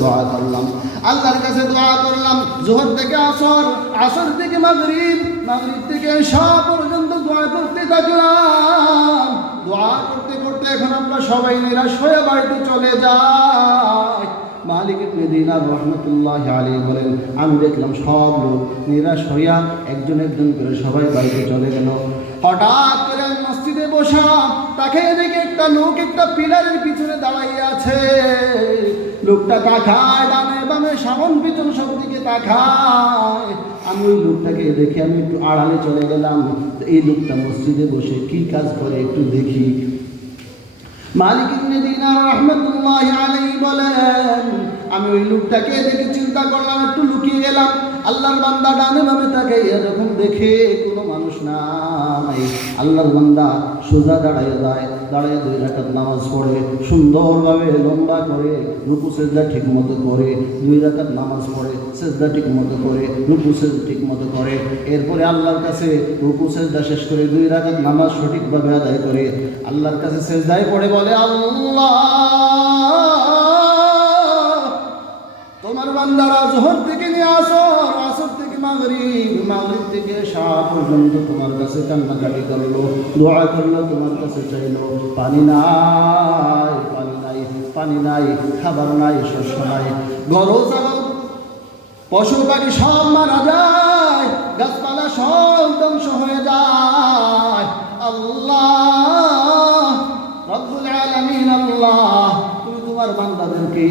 দোয়া করলাম, আল্লাহর কাছে দোয়া করলাম। যোহর থেকে আসর, আসর থেকে মাগরিব, মাগরিব থেকে ঈশা পর্যন্ত দোয়া করতে থাকলাম। দোয়া করতে করতে এখন আমরা সবাই নিরাশ হয়ে বাড়িতে চলে যাই। মালিক ইবনে দিনার রাহমাতুল্লাহি আলাইহি বলেন, আমি দেখলাম সব লোক নিরাশ হইয়া একজন একজন করে সবাই বাড়িতে চলে গেল। হঠাৎ করে মসজিদে বসা তাকে দেখে একটা লোক একটা পিলারের পিছনে দাঁড়াইয়া আছে। লোকটা তাকায় ডানে বামে সামন পিছন সব দিকে তাকায়। আমি ওই লোকটাকে দেখে আমি একটু আড়ালে চলে গেলাম, এই লোকটা মসজিদে বসে কি কাজ করে একটু দেখি। মালিক ইবনে দিনার রাহমাতুল্লাহি আলাইহি বলেন, আমি ওই লোকটাকে দেখে চিন্তা করলাম, একটু লুকিয়ে গেলাম। আল্লাহর বান্দা ডানে বামে তাকাইয়া যখন দেখে কোনো মানুষ নাই, আল্লাহর বান্দা সোজা দাঁড়াইয়া যায়, দাঁড়াইয়া 2 রাকাত নামাজ পড়ে সুন্দরভাবে লম্বা করে, রুকু সেজদা ঠিক মতো করে 2 রাকাত নামাজ পড়ে, সেজদা ঠিক মতো করে, রুকু সেজদা ঠিক মতো করে। এরপরে আল্লাহর কাছে রুকু সেজদা শেষ করে 2 রাকাত নামাজ সঠিকভাবে আদায় করে আল্লাহর কাছে সেজদায় পড়ে বলে, আল্লাহ তোমার বান্দারা যোহর থেকে নিয়ে আসর, আসর থেকে মাগরিব, মাগরিব থেকে ঈশা পর্যন্ত তোমার কাছে কান্নাকাটি করলো, দোয়া করলো, তোমার কাছে চাইলো। পানি নাই, পানি নাই, পানি নাই, খাবার নাই, শস্য নাই, গরু ছাগল পশু পাখি সব মারা যায়, গাছপালা সব ধ্বংস হয়ে যায়। আল্লাহ রব্বুল আলামিন, আল্লাহ তুমি তোমার বান্দাদেরকে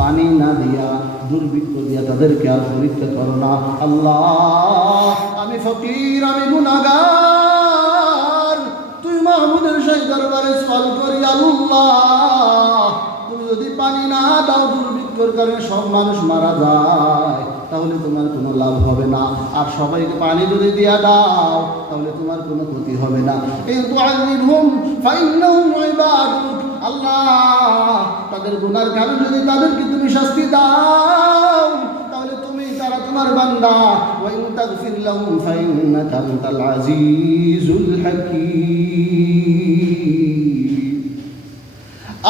পানি না দিয়া, দুর্ভিক্ষ দিয়া তাদেরকে আর পরীক্ষা করো না। আল্লাহ আমি ফকির, আমি গুনাহগার, তুই মাহমুদের সেই দরবারে সওয়াল করি, আল্লাহ তুমি যদি পানি না দাও, দুর্ভিক্ষর কারণে সব মানুষ মারা যায়, তাহলে তোমার কোনো লাভ হবে না। আর সবাইকে পানি যদি দিয়া দাও, তাহলে তোমার কোনো ক্ষতি হবে না। কিন্তু আযিবহুম ফাইন্নাহুম ইবাদুক, আল্লাহ তাদের গুনার কারণে যদি তাদেরকে তুমি শাস্তি দাও, তাহলে তুমি তারা তোমার বান্দা। ওয়া ইন তাগফির লাহুম ফাইন্নাকা আনতাল আজিজুল হাকীম,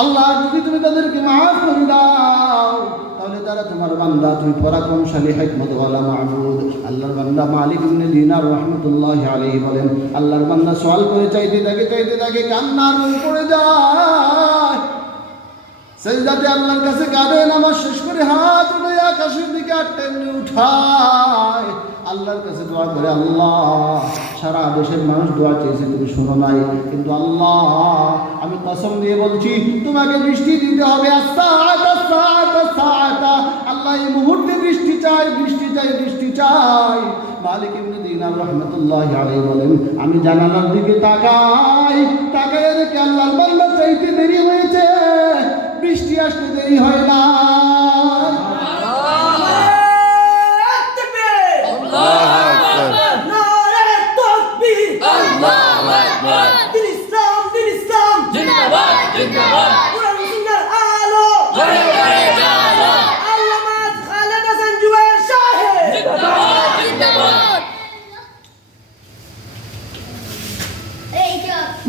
আল্লাহ যদি তুমি তাদেরকে মাফ করে দাও, তাহলে তারা তোমার বান্দা, তুমি পরাক্রমশালী হিকমতওয়ালা মাবুদ। আল্লাহর বান্দা মালিক ইবনে দিনার রাহমাতুল্লাহি আলাইহি বলেন, আল্লাহর বান্দা সওয়াল করে চাইতে থাকে, চাইতে থাকে, কান্নার উপরে যায়, সেজদাতে আল্লাহর কাছে কাঁদে, নামাজ শেষ করে হাত উঠে আকাশের দিকে টেনে উঠায়, আল্লাহর কাছে দোয়া করে, আল্লাহ সারা দেশের মানুষ দোয়া চেয়েছে, তুমি শোনো নাই, কিন্তু আল্লাহ আমি কসম দিয়ে বলছি তোমাকে বৃষ্টি দিতে হবে। আল্লাহ এই মুহূর্তে বৃষ্টি চাই, বৃষ্টি চাই, বৃষ্টি চাই। মালিক ইবনে দিনার রাহমাতুল্লাহি আলাইহি বলেন, আমি জানালার দিকে তাকাই, তাকায় দেখি আল্লাহর বান্দা চাইতে দেরি হয়েছে, বৃষ্টি আসতে দেরি হয় না।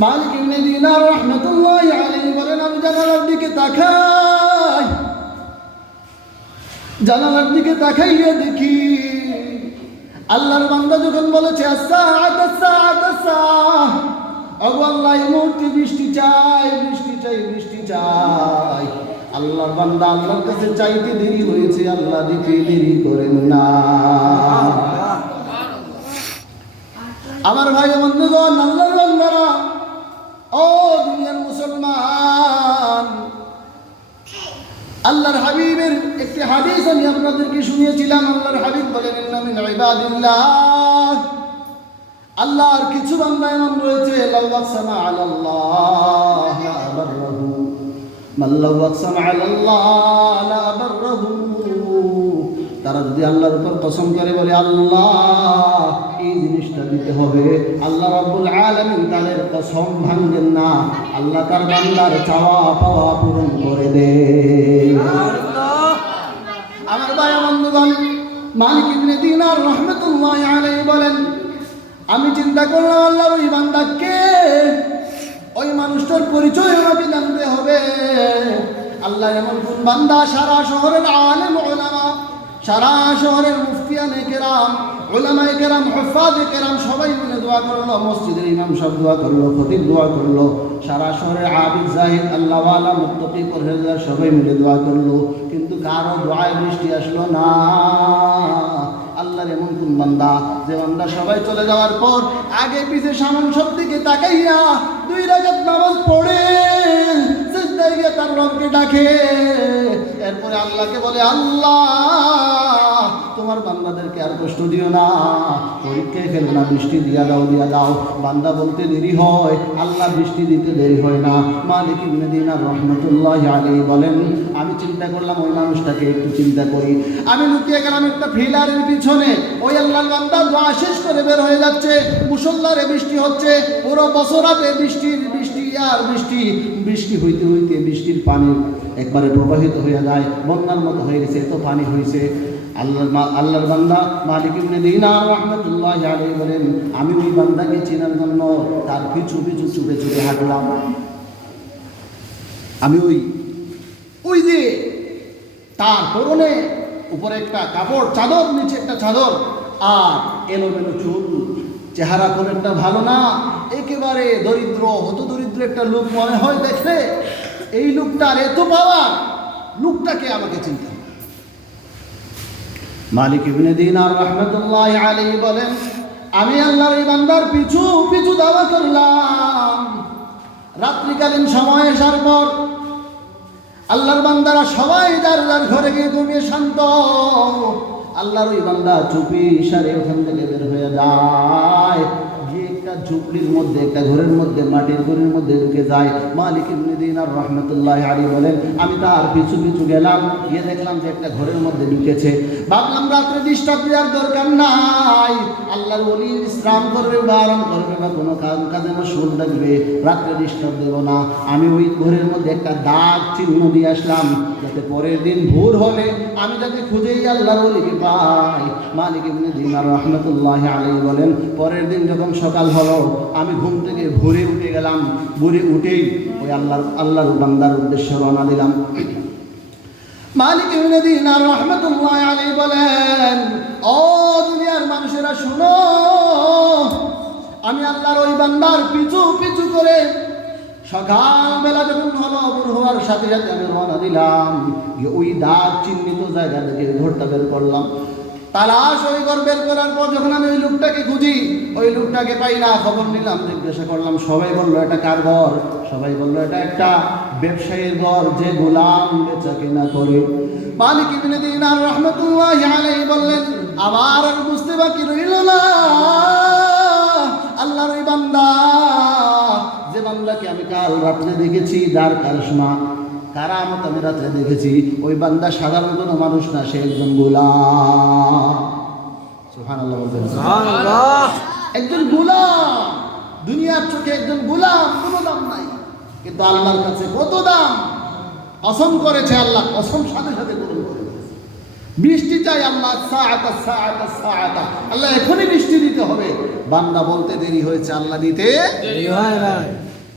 মালিক ইবনে দিনার রাহমাতুল্লাহি আলাইহি বলেন, আমি জানালার দিকে তাকাই, জানালার দিকে তাকাইয়া দেখি আল্লাহর বান্দা যখন বলেছে আল্লাহ এই মুহূর্তে বৃষ্টি চাই, বৃষ্টি চাই, বৃষ্টি চাই। আল্লাহর বান্দা আল্লাহর কাছে চাইতে দেরি হয়েছে, আল্লাহ দিতে দেরি করেন না। আমার ভাই বন্ধুগণ, আল্লাহর বান্দারা, ও দুনিয়ার মুসলমান, আল্লাহর হাবিবের একটি হাদিস আমি আপনাদেরকে শুনিয়েছিলাম। আল্লাহর হাবিব বলেন, ইন্না মিন ইবাদিল্লাহ, আল্লাহর কিছু বান্দা এমন রয়েছে, লাউ আকসামা আলাল্লাহ লা আবাররাহু, মান লাউ আকসামা আলাল্লাহ লা আবাররাহু, তারা যদি আল্লাহর উপর কসম করে বলে, আল্লাহ এই জিনিসটা দিতে হবে, আল্লাহ রাব্বুল আলামিন তাদের কসম ভাঙেন না, আল্লাহ তার বান্দার চাওয়া পাওয়া পূরণ করে দেন। আমার ভাই বন্ধুগণ, মালিক ইবনে দিনার রাহমাতুল্লাহি আলাইহি বলেন, আমি চিন্তা করলাম আল্লাহর ওই বান্দাকে, ওই মানুষটার পরিচয় আমাকে জানতে হবে। আল্লাহ এমন কোন বান্দা সারা শহরের আলেম উলামা, সারা শহরের মুফতিয়ানে কেরাম, উলামায়ে কেরাম, হুফাজে কেরাম সবাই মিলে দোয়া করলো, মসজিদের ইমাম সাহেব দোয়া করলো, খতিব দোয়া করলো, সারা শহরের আবিদ জাহিদ আল্লাহওয়ালা মুত্তাকি পরহেজগার সবাই মিলে দোয়া করলো, কিন্তু কারো দোয়ায় বৃষ্টি আসলো না। আল্লাহর এমন কোন বান্দা, যে বান্দা সবাই চলে যাওয়ার পর আগে পিছে সামনে সব দিকে তাকাইয়া 2 রাকাত নামাজ পড়ে সিজদায় গিয়ে তার রবকে ডাকে, এরপরে আল্লাহকে বলে, আল্লাহ তোমার বান্দাদেরকে আর কষ্ট দিও না, পরীক্ষায় ফেলো না, বৃষ্টি দিয়া দাও, দিয়া দাও। বান্দা বলতে দেরি হয়, আল্লাহ বৃষ্টি দিতে দেরি হয় না। মালিক ইবনে দিনার রহমতুল্লাহি আলাইহি বলেন, আমি চিন্তা করলাম ওই মানুষটাকে একটু চিন্তা করি, আমি লুকিয়ে গেলাম একটা ফিলারের পিছনে, ওই আল্লাহর বান্দা দোয়া শেষ করে বের হয়ে যাচ্ছে, মুষলধারে বৃষ্টি হচ্ছে, পুরো বছরাতে বৃষ্টি আর বৃষ্টি, বৃষ্টি হইতে হইতে বৃষ্টির পানি একবারে প্রবাহিত হয়ে যায়, বন্যার মতো হয়ে গেছে, এত পানি হয়েছে। আল্লাহর বান্দা মালিক ইবনে দিনার রাহমাতুল্লাহি আলাইহি বলেন, আমি ওই বান্দাকে চেনার জন্য তার পিছু পিছু ছুটে ছুটে হাঁটলাম। আমি ওই যে তার পরনে উপরে একটা কাপড় চাদর, নিচে একটা চাদর, আর এলোমেলো চুল, চেহারা কোন একটা ভালো না, একেবারে দরিদ্র, হত দরিদ্র একটা লোক মনে হয় দেখলে। এই লোকটার এত পাওয়ার, লোকটাকে আমাকে চিনতে হবে। মালিক ইবনে দিনার রাহমাতুল্লাহি আলাইহি বলেন, আমি আল্লাহর এই বান্দার পিছু পিছু দাওয়া করলাম। রাত্রিকালীন সময় আসার পর আল্লাহর বান্দারা সবাই যার যার ঘরে গিয়ে ঘুমিয়ে শান্ত। আল্লাহর ওই বান্দা চুপি ইশারে ওখান থেকে বের হয়ে যায়, গিয়ে একটা ঝুপড়ির মধ্যে, একটা ঘরের মধ্যে, মাটির ঘরের মধ্যে ঢুকে যায়। মালিক ইবনে দিনার রাহমাতুল্লাহি আলাইহি বলেন, আমি তার পিছু পিছু গেলাম, গিয়ে দেখলাম যে একটা ঘরের মধ্যে ঢুকেছে। ভাবলাম রাত্রে ডিস্টার্ব দেওয়ার দরকার নাই, আল্লাহর ওলি বিশ্রাম করবে বা আরাম করবে বা কোনো কাজে মশগুল থাকবে, রাত্রে ডিস্টার্ব দেব না। আমি ওই ঘরের মধ্যে একটা দাগ চিহ্ন দিয়ে আসলাম, যাতে পরের দিন ভোর হলে আমি যাতে খুঁজেই আল্লাহর ওলিকে পাই। মালিক ইবনে দিনার রাহমাতুল্লাহি আলাইহি বলেন, পরের দিন যখন সকাল হলো, আমি ঘুম থেকে ভোরে উঠে গেলাম, ভোরে উঠেই ওই আল্লাহর বান্দার উদ্দেশ্যে রওনা দিলাম। মালিক ইবনে দিনার রাহমাতুল্লাহি আলাইহি বলেন, ও দুনিয়ার মানুষেরা শোনো, আমি আল্লাহর ওই বান্দার পিছু পিছু করে সকালবেলা যখন হলো, ভোর হওয়ার সাথে সাথে আমি রওনা দিলাম, ওই দাগ চিহ্নিত জায়গা থেকে ঘরটা বের করলাম। তালাশ ওই ঘর বের করার পর যখন আমি ওই লোকটাকে খুঁজি, ওই লোকটাকে পাই না। খবর নিলাম, জিজ্ঞাসা করলাম, সবাই বললো এটা কার ঘর? সবাই বললো এটা একটা ব্যবসায়ীর ঘর, যে গোলাম বেচা কেনা করে। মালিক ইবনে দিনার রাহমাতুল্লাহি আলাইহি বললেন, আমার আর বুঝতে বাকি রইল না, আল্লাহর ওই বান্দা, যে বান্দাকে আমি কাল রাত্রে দেখেছি, যার কারিশমা কারামত আমি রাত্রে দেখেছি, ওই বান্দা সাধারণ কোনো মানুষ না, সে একজন গোলাম। সুবহানাল্লাহ বলবেন, সুবহানাল্লাহ। একজন গোলাম, দুনিয়ার চোখে একজন গোলাম, কোনো দাম নাই, কিন্তু আল্লাহর কাছে কত দাম। কসম করেছে আল্লাহ, কসম সাথে সাথে পূরণ করে দিয়েছে। বৃষ্টি চাই আল্লাহ, সাআতা সাআতা সাআতা, আল্লাহ এখনই বৃষ্টি দিতে হবে। বান্দা বলতে দেরি হয়েছে, আল্লাহ দিতে দেরি হয় না।